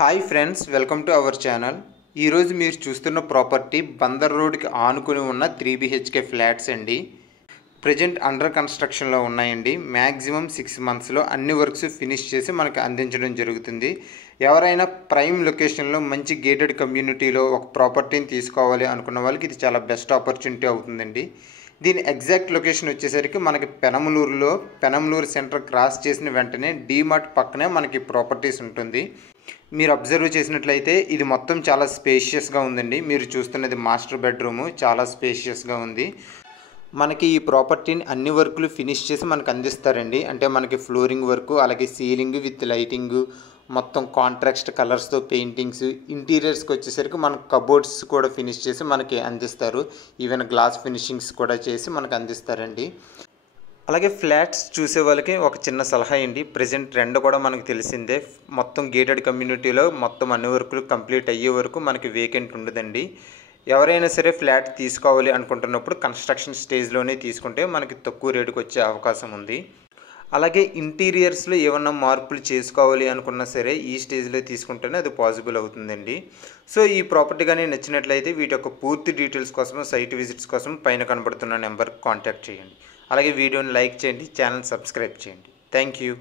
Hi friends, welcome to our channel. ఈరోజు మీరు చూస్తున్న ప్రాపర్టీ బందర్ రోడ్కి ఆనుకుని ఉన్న 3BHK ఫ్లాట్స్ అండి. ప్రజెంట్ అండర్ కన్స్ట్రక్షన్లో ఉన్నాయండి. మ్యాక్సిమం 6 మంత్స్లో అన్ని వర్క్స్ ఫినిష్ చేసి మనకు అందించడం జరుగుతుంది. ఎవరైనా ప్రైమ్ లొకేషన్లో మంచి గేటెడ్ కమ్యూనిటీలో ఒక ప్రాపర్టీని తీసుకోవాలి అనుకున్న వాళ్ళకి ఇది చాలా బెస్ట్ ఆపర్చునిటీ అవుతుందండి. దీని ఎగ్జాక్ట్ లొకేషన్ వచ్చేసరికి మనకి పెనమలూరు సెంటర్ క్రాస్ చేసిన వెంటనే డీమార్ట్ పక్కనే మనకి ప్రాపర్టీస్ ఉంటుంది. మీరు అబ్జర్వ్ చేసినట్లయితే ఇది మొత్తం చాలా స్పేషియస్గా ఉందండి. మీరు చూస్తున్నది మాస్టర్ బెడ్రూము, చాలా స్పేషియస్గా ఉంది. మనకి ఈ ప్రాపర్టీని అన్ని వర్కులు ఫినిష్ చేసి మనకు అందిస్తారండి. అంటే మనకి ఫ్లోరింగ్ వర్క్, అలాగే సీలింగ్ విత్ లైటింగ్, మొత్తం కాంట్రాస్ట్ కలర్స్తో పెయింటింగ్స్, ఇంటీరియర్స్కి వచ్చేసరికి మనకు కబోర్డ్స్ కూడా ఫినిష్ చేసి మనకి అందిస్తారు. ఈవెన్ గ్లాస్ ఫినిషింగ్స్ కూడా చేసి మనకు అందిస్తారండి. అలాగే ఫ్లాట్స్ చూసే వాళ్ళకి ఒక చిన్న సలహా అండి. ప్రజెంట్ ట్రెండ్ కూడా మనకు తెలిసిందే. మొత్తం గేటెడ్ కమ్యూనిటీలో మొత్తం అన్ని వర్కులు కంప్లీట్ అయ్యే వరకు మనకి వేకెంట్ ఉండదండి. ఎవరైనా సరే ఫ్లాట్ తీసుకోవాలి అనుకుంటున్నప్పుడు కన్స్ట్రక్షన్ స్టేజ్లోనే తీసుకుంటే మనకి తక్కువ రేటుకి వచ్చే అవకాశం ఉంది. అలాగే ఇంటీరియర్స్లో ఏమన్నా మార్పులు చేసుకోవాలి అనుకున్నా సరే ఈ స్టేజ్లో తీసుకుంటేనే అది పాసిబుల్ అవుతుందండి. సో ఈ ప్రాపర్టీ కానీ నచ్చినట్లయితే వీటి యొక్క పూర్తి డీటెయిల్స్ కోసం, సైట్ విజిట్స్ కోసం పైన కనబడుతున్న నెంబర్కి కాంటాక్ట్ చేయండి. అలాగే వీడియోని లైక్ చేయండి, ఛానల్ సబ్స్క్రైబ్ చేయండి. Thank you.